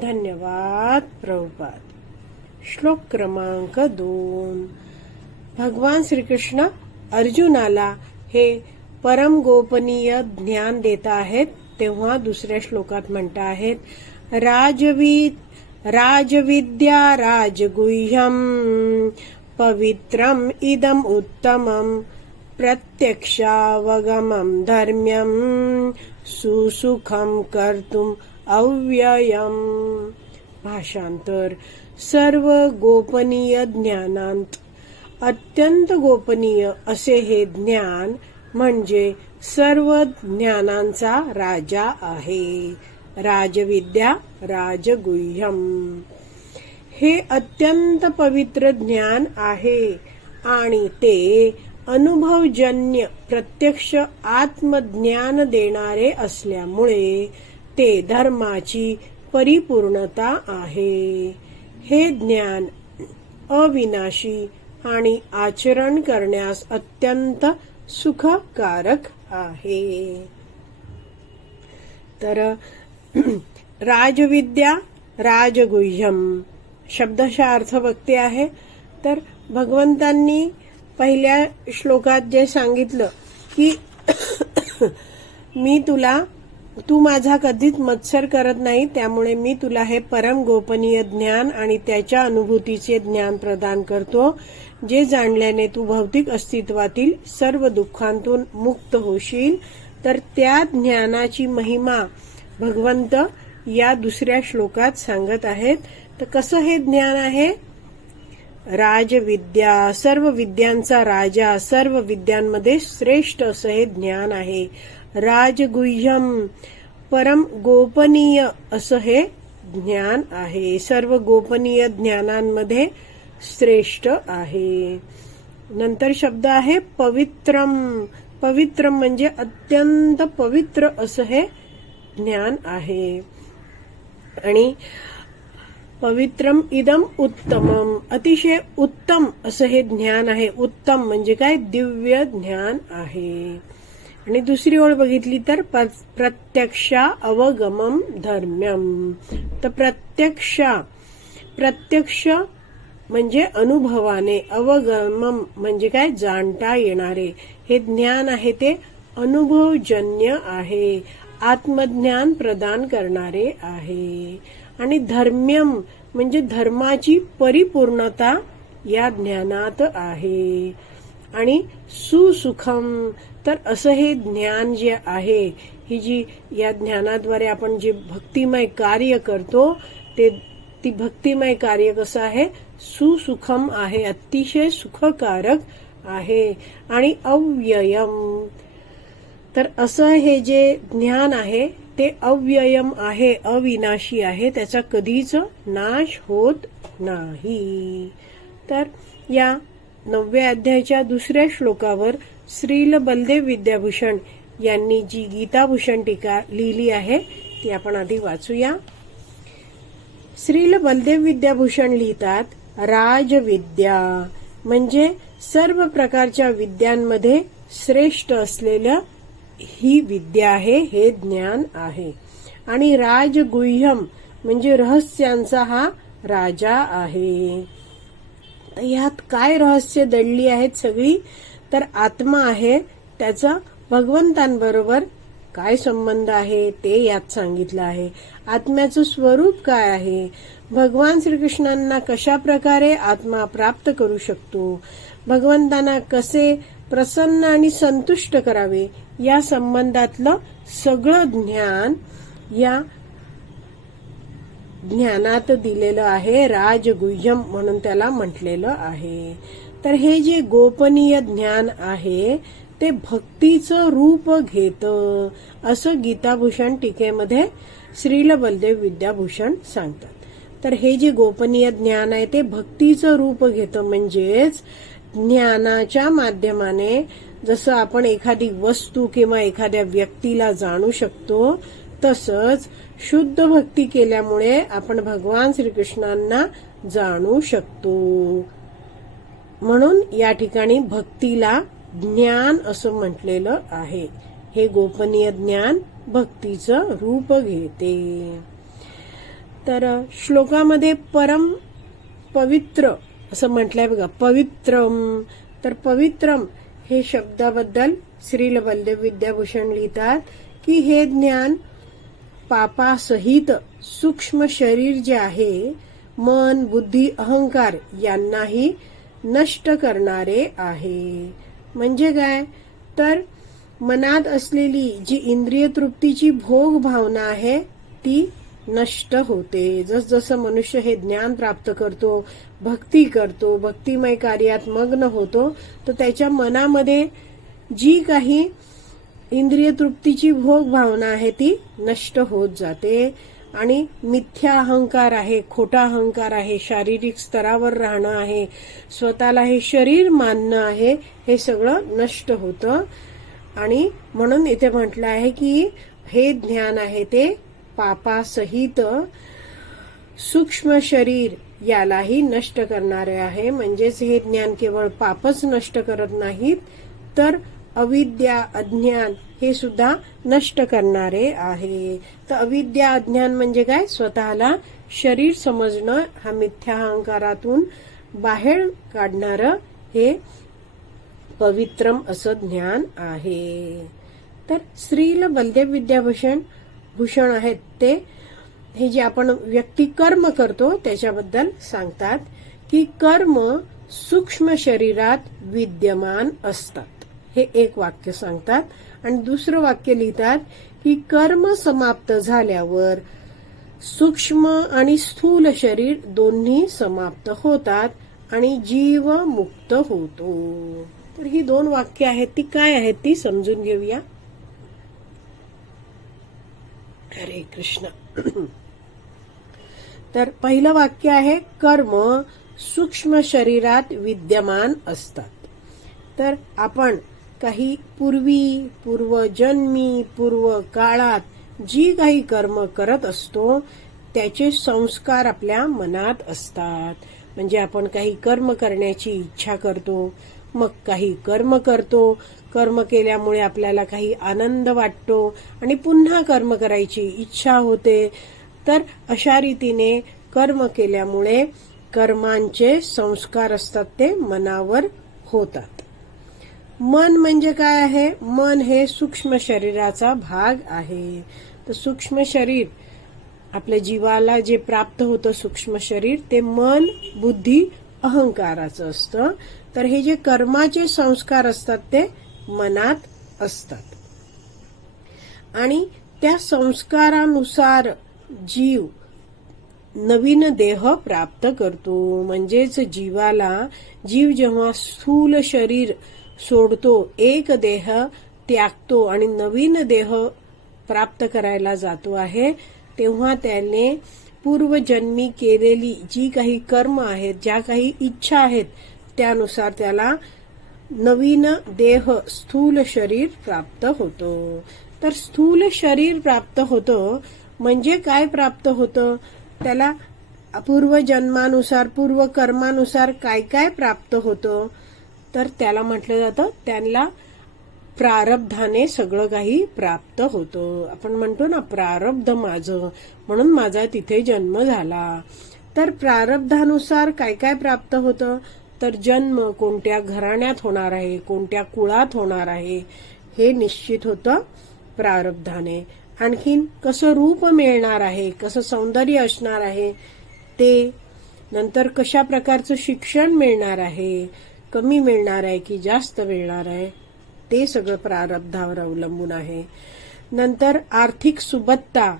धन्यवाद प्रभुपाद. श्लोक क्रमांक दोन. भगवान श्रीकृष्ण अर्जुनाला हे परम गोपनीय ज्ञान देत आहेत तेव्हा दुसऱ्या श्लोकात म्हणत आहेत राजविद राजविद्या राजगुह्यम पवित्रम इदम उत्तमम प्रत्यक्षावगमम धर्म्यम सुसुखम कर्तुम अव्ययम। भाषांतर। सर्व गोपनीय ज्ञानांत। अत्यंत गोपनीय असे हे ज्ञान म्हणजे सर्व ज्ञानांचा राजा आहे। राजविद्या राजगुह्यम। हे अत्यंत पवित्र ज्ञान आहे आणि ते अनुभवजन्य प्रत्यक्ष आत्मज्ञान देणारे असल्यामुळे ते धर्माची परिपूर्णता आहे. हे ज्ञान अविनाशी आणि आचरण करण्यास अत्यंत सुखकारक आहे. तर राजविद्या राजगुह्यम शब्दशः अर्थ बघते आहे. तर भगवंतांनी पहिल्या श्लोकात जे सांगितलं की मी तुला तू माझा कधीच मत्सर करत नाही त्यामुळे मी तुला हे परम गोपनीय ज्ञान आणि त्याच्या अनुभूतीचे ज्ञान प्रदान करतो जे जाणल्याने तू भौतिक अस्तित्वातील सर्व दुःखांतून मुक्त होशील. तर त्या ज्ञानाची महिमा भगवंत या दुसऱ्या श्लोकात सांगत आहेत. तर कसं हे ज्ञान आहे? राजविद्या सर्व विद्यांचा राजा सर्व विद्यांमध्ये श्रेष्ठ असं हे ज्ञान आहे. राजगुह्यम। परम गोपनीय असं हे ज्ञान आहे. सर्व गोपनीय ज्ञानांमध्ये श्रेष्ठ आहे. नंतर शब्द आहे पवित्रम। पवित्रम म्हणजे अत्यंत पवित्र असं हे ज्ञान आहे. आणि पवित्रम इदम उत्तमम। अतिशय उत्तम असं हे ज्ञान आहे. उत्तम म्हणजे काय? दिव्य ज्ञान आहे. आणि दुसरी ओळ बघितली तर प्रत्यक्षा अवगमम धर्म्यम. तर प्रत्यक्षा प्रत्यक्ष म्हणजे अनुभवाने अवगमम म्हणजे काय? जाणता येणारे. हे ज्ञान आहे ते अनुभवजन्य आहे. आत्मज्ञान प्रदान करणारे आहे. आणि धर्म्यम म्हणजे धर्माची परिपूर्णता या ज्ञानात आहे. आणि सुसुखम. तर असं हे ज्ञान जे आहे ही जी या ज्ञानाद्वारे आपण जे भक्तिमय कार्य करतो ते ती भक्तिमय कार्य कसं आहे? सुसुखम आहे अतिशय सुखकारक आहे आणि अव्ययम. तर असं हे जे ज्ञान आहे ते अव्ययम आहे अविनाशी आहे त्याचा कधीच नाश होत नाही. तर या नवव्या अध्यायाच्या दुसऱ्या श्लोकावर श्रील बलदेव विद्याभूषण यांनी जी गीताभूषण टीका लिहिली आहे ती आपण आधी वाचूया. श्रील बलदेव विद्याभूषण लिहितात राजविद्या म्हणजे सर्व प्रकारच्या विद्यांमध्ये श्रेष्ठ असलेलं ही विद्या आहे हे ज्ञान आहे. आणि राजगुह्यम म्हणजे रहस्यांचा हा राजा आहे. यात काय रहस्य दडली आहेत सगळी? तर आत्मा आहे त्याचा भगवंतांबरोबर काय संबंध आहे ते यात सांगितलं आहे. आत्म्याचं स्वरूप काय आहे? भगवान श्रीकृष्णांना कशा प्रकारे आत्मा प्राप्त करू शकतो? भगवंतांना कसे प्रसन्न आणि संतुष्ट करावे? या संबंधातलं सगळं ज्ञान या ज्ञानात दिलेलं आहे राजगुह्यम म्हणून त्याला म्हटलेलं आहे. तर हे जे गोपनीय ज्ञान आहे ते भक्तीचं रूप घेत असं गीताभूषण टीकेमध्ये श्रील बलदेव विद्याभूषण सांगतात. तर हे जे गोपनीय ज्ञान आहे ते भक्तीचं रूप घेतं म्हणजेच ज्ञानाच्या माध्यमाने जसं आपण एखादी वस्तू किंवा एखाद्या व्यक्तीला जाणू शकतो तसंच शुद्ध भक्ती केल्यामुळे आपण भगवान श्रीकृष्णांना जाणू शकतो. म्हणून या ठिकाणी भक्तीला ज्ञान असं म्हटलेलं आहे. हे गोपनीय ज्ञान भक्तीचं रूप घेते. तर श्लोकामध्ये परम पवित्र असं म्हटलंय बघा पवित्रम. तर पवित्रम हे शब्दाबद्दल श्रील बलदेव विद्याभूषण लिहितात की हे ज्ञान पापासहित सूक्ष्म शरीर जे आहे मन बुद्धी अहंकार यांनाही नष्ट करणारे आहे. म्हणजे काय? तर मनात असलेली जी इंद्रिय तृप्तीची भोग भावना आहे ती नष्ट होते. जसजसं मनुष्य हे ज्ञान प्राप्त करतो भक्ती करतो भक्तिमय कार्यात मग्न होतो तर त्याच्या मनामध्ये जी काही इंद्रिय तृप्तीची भोग भावना आहे ती नष्ट होत जाते. आणि मिथ्या अहंकार आहे खोटा अहंकार आहे शारीरिक स्तरावर राहणं आहे स्वतःला हे शरीर मानणं आहे हे सगळं नष्ट होतं. आणि म्हणून इथे म्हटलं आहे की हे ज्ञान आहे ते पापासहित सूक्ष्म शरीर यालाही नष्ट करणारे आहे. म्हणजेच हे ज्ञान केवळ पापच नष्ट करत नाहीत तर अविद्या अज्ञान हे सुद्धा नष्ट करणारे आहे. तर अविद्या अज्ञान म्हणजे काय? स्वतःला शरीर समजणं हा मिथ्या अहंकारातून बाहेर काढणारं हे पवित्रम असं ज्ञान आहे. तर स्त्रीला बलदेव विद्याभूषण भूषण आहेत ते. हे जे आपण व्यक्ती कर्म करतो त्याच्याबद्दल सांगतात की कर्म सूक्ष्म शरीरात विद्यमान असतात. हे एक वाक्य सांगतात. आणि दुसरं वाक्य लिहितात की कर्म समाप्त झाल्यावर सूक्ष्म आणि स्थूल शरीर दोन्ही समाप्त होतात आणि जीव मुक्त होतो. तर ही दोन वाक्य आहेत. ती काय आहेत ती समजून घेऊया. हरे कृष्ण. तर पहिलं वाक्य आहे कर्म सूक्ष्म शरीरात विद्यमान असतात. तर आपण काही पूर्वी पूर्वजन्मी पूर्व काळात जी काही कर्म करत असतो त्याचे संस्कार आपल्या मनात असतात. म्हणजे आपण काही कर्म करण्याची इच्छा करतो मग काही कर्म करतो. कर्म केल्यामुळे आपल्याला काही आनंद वाटतो आणि पुन्हा कर्म करायची इच्छा होते. तर अशा रीतीने कर्म केल्यामुळे कर्मांचे संस्कार असतात ते मनावर होतात. मन म्हणजे काय आहे? मन हे सूक्ष्म शरीराचा भाग आहे. तर सूक्ष्म शरीर आपल्या जीवाला जे प्राप्त होतं सूक्ष्म शरीर ते मन बुद्धी अहंकाराचं असतं. तर हे जे कर्माचे संस्कार असतात ते मनात असतात. आणि त्या संस्कारानुसार जीव नवीन देह प्राप्त करतो. म्हणजेच जीवाला जीव जेव्हा स्थूल शरीर सोडतो एक देह त्यागतो आणि नवीन देह प्राप्त करायला जातो आहे तेव्हा त्याने पूर्वजन्मी केलेली जी काही कर्म आहेत ज्या काही इच्छा आहेत त्यानुसार त्याला नवीन देह स्थूल शरीर प्राप्त होतो. तर स्थूल शरीर प्राप्त होतं म्हणजे काय प्राप्त होतं? त्याला पूर्वजन्मानुसार पूर्व कर्मानुसार काय काय प्राप्त होतं? तर त्याला म्हटलं जातं त्यांना प्रारब्धाने सगळं काही प्राप्त होतं. आपण म्हणतो ना प्रारब्ध माझं म्हणून माझा तिथे जन्म झाला. तर प्रारब्धानुसार काय काय प्राप्त होतं? तर जन्म कोणत्या घराण्यात होणार आहे कोणत्या कुळात होणार आहे हे निश्चित होतं प्रारब्धाने. आणखीन कसं रूप मिळणार आहे कसं सौंदर्य असणार आहे ते नंतर कशा प्रकारचं शिक्षण मिळणार आहे कमी मिळणार आहे की जास्त मिळणार आहे ते सगळं प्रारब्धावर अवलंबून आहे. नंतर आर्थिक सुबत्ता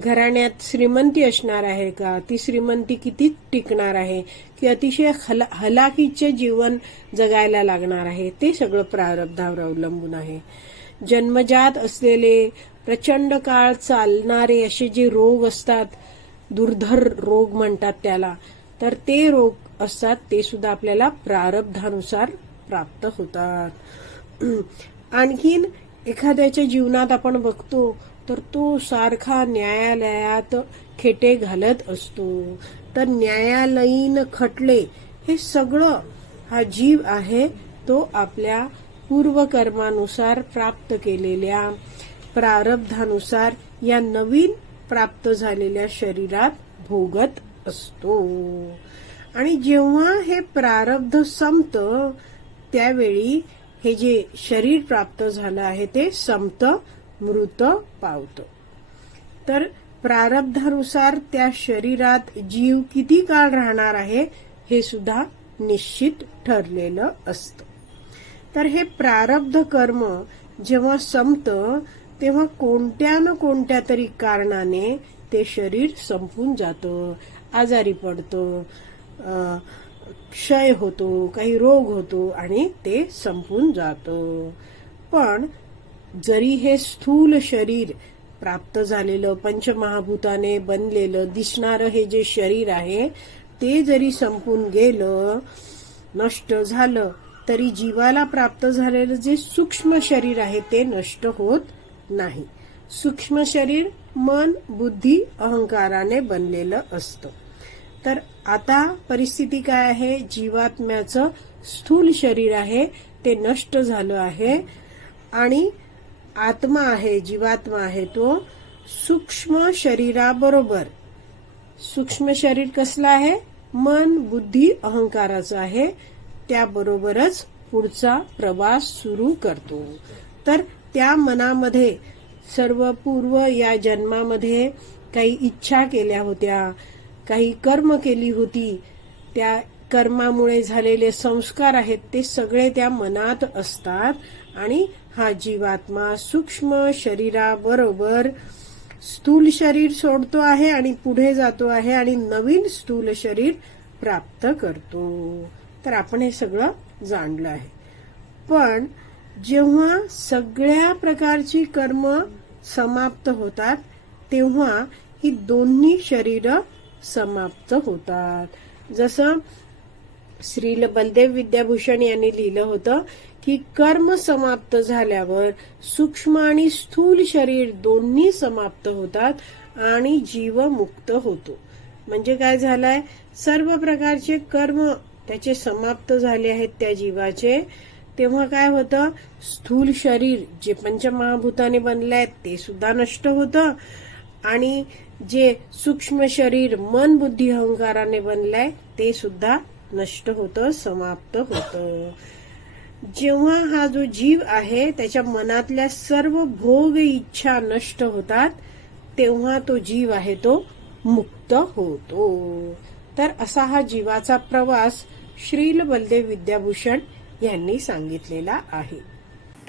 घराण्यात श्रीमंती असणार आहे का? ती श्रीमंती किती टिकणार आहे? की अतिशय हला हलाखीचे जीवन जगायला लागणार आहे ते सगळं प्रारब्धावर अवलंबून आहे. जन्मजात असलेले प्रचंड काळ चालणारे असे जे रोग असतात दुर्धर रोग म्हणतात त्याला तर ते रोग असतात ते सुद्धा आपल्याला प्रारब्धानुसार प्राप्त होतात. आणखीन एखाद्याच्या जीवनात आपण बघतो तर तो सारखा न्यायालयात खेटे घालत असतो. तर न्यायालयीन खटले हे सगळं हा जीव आहे तो आपल्या पूर्वकर्मानुसार प्राप्त केलेल्या प्रारब्धानुसार या नवीन प्राप्त झालेल्या शरीरात भोगत असतो. आणि जेव्हा हे प्रारब्ध संपतं त्यावेळी हे जे शरीर प्राप्त झालं आहे ते संपत मृत पावतं. तर प्रारब्धानुसार त्या शरीरात जीव किती काळ राहणार आहे हे सुद्धा निश्चित ठरलेलं असतं. तर हे प्रारब्ध कर्म जेव्हा संपतं तेव्हा कोणत्या न कोणत्या तरी कारणाने ते शरीर संपून जातं आजारी पडतं क्षय होतो काही रोग होतो आणि ते संपून जातं. पण जरी हे स्थूल शरीर प्राप्त झालेलं पंचमहाभूताने बनलेलं दिसणारं हे जे शरीर आहे ते जरी संपून गेलं नष्ट झालं तरी जीवाला प्राप्त झालेलं जे सूक्ष्म शरीर आहे ते नष्ट होत नाही. सूक्ष्म शरीर मन बुद्धी अहंकाराने बनलेलं असतं. तर आता परिस्थिती काय आहे? जीवात्म्याचं स्थूल शरीर आहे ते नष्ट झालं आहे. आणि आत्मा आहे जीवात्मा आहे तो सूक्ष्म शरीराबरोबर. सूक्ष्म शरीर कसलं आहे? मन बुद्धी अहंकाराचं आहे. त्याबरोबरच पुढचा प्रवास सुरू करतो. तर त्या मनामध्ये सर्व पूर्व या जन्मामध्ये काही इच्छा केल्या होत्या. काही कर्म केली होती त्या कर्मामुळे झालेले संस्कार आहेत ते सगळे त्या मनात असतात आणि हा जीवात्मा सूक्ष्म शरीराबरोबर स्थूल शरीर सोडतो आहे आणि पुढे जातो आहे आणि नवीन स्थूल शरीर प्राप्त करतो. तर आपण हे सगळं जाणलं आहे. पण जेव्हा सगळ्या प्रकारची कर्म समाप्त होतात तेव्हा ही दोन्ही शरीरं समाप्त होतात. जसं श्रील बलदेव विद्याभूषण यांनी लिहिलं होतं की कर्म समाप्त झाल्यावर सूक्ष्म आणि स्थूल शरीर दोन्ही समाप्त होतात आणि जीव मुक्त होतो. म्हणजे काय झालंय? सर्व प्रकारचे कर्म त्याचे समाप्त झाले आहेत त्या जीवाचे. तेव्हा काय होतं? स्थूल शरीर जे पंचमहाभूताने बनले आहेत ते सुद्धा नष्ट होतं. आणि जे सूक्ष्म शरीर मन बुद्धी अहंकाराने बनलंय ते सुद्धा नष्ट होतं समाप्त होतं. जेव्हा हा जो जीव आहे त्याच्या मनातल्या सर्व भोग इच्छा नष्ट होतात तेव्हा तो जीव आहे तो मुक्त होतो. तर असा हा जीवाचा प्रवास श्रील बलदेव विद्याभूषण यांनी सांगितलेला आहे.